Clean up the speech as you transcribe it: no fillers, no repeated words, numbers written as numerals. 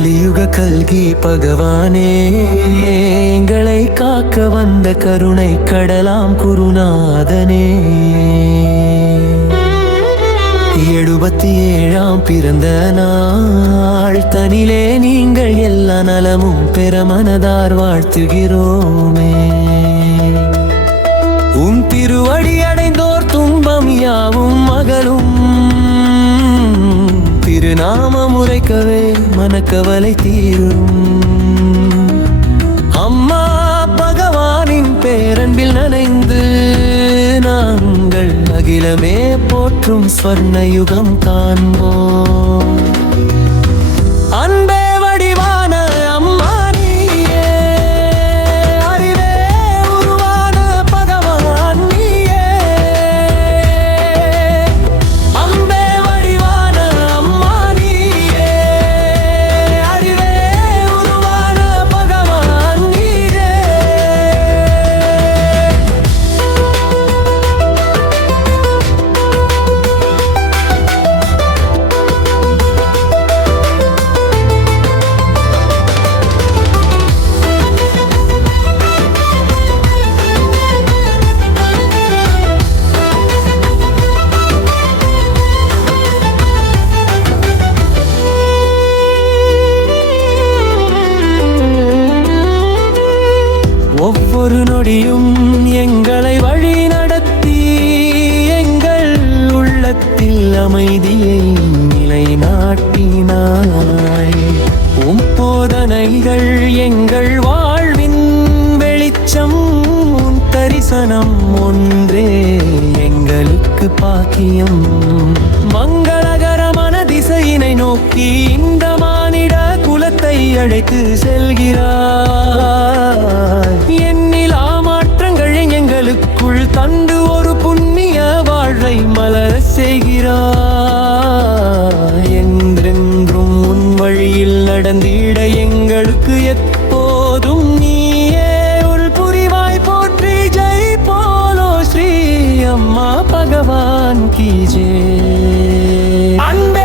கலியுக கல்கி பகவானே, எங்களை காக்க வந்த கருணை கடலாம் குருநாதனே. 77ஆம் பிறந்த நாள் தனிலே நீங்கள் எல்லா நலமும் பெற மனதார் வாழ்த்துகிறோமே. உன் திருவடி அடைந்தோர் துன்பம் யாவும் மகளும், திருநாமம் உரைக்கவே மனக்கவலை தீரும். அம்மா பகவானின் பேரன்பில் நனைந்து நாங்கள் அகிலமே போற்றும் ஸ்வர்ண யுகம் காண்போம். அன்பே வடிவான அம்மா நீயே, அறிவே உருவான பகவான் நீயே. அன்பே வடிவான அம்மா நீயே, அறிவே உருவான பகவான் நீயே. ஒவ்வொரு நொடியும் எங்களை வழி நடத்தி எங்கள் உள்ளத்தில் அமைதியை நிலைநாட்டினாய். உம் போதனைகள் எங்கள் வாழ்வின் வெளிச்சம், உன் தரிசனம் ஒன்றே எங்களுக்கு பாக்கியம். மங்களகரமான திசையினை நோக்கி இந்த மானிட குலத்தை அழைத்து செல்கிறாய். எண்ணிலா மாற்றங்கள் எங்களுக்குள் தந்து ஒரு புண்ணிய வாழ்வை மலர செய்கிறாய். என்றென்றும் உன் வழியில் நடந்திட எங்களுக்கு எப்போதும் நீயே ஒரு புரிவாய். போற்றி ஜெய் போலோ ஸ்ரீ அம்மா பகவான் கி ஜெய். அன்பே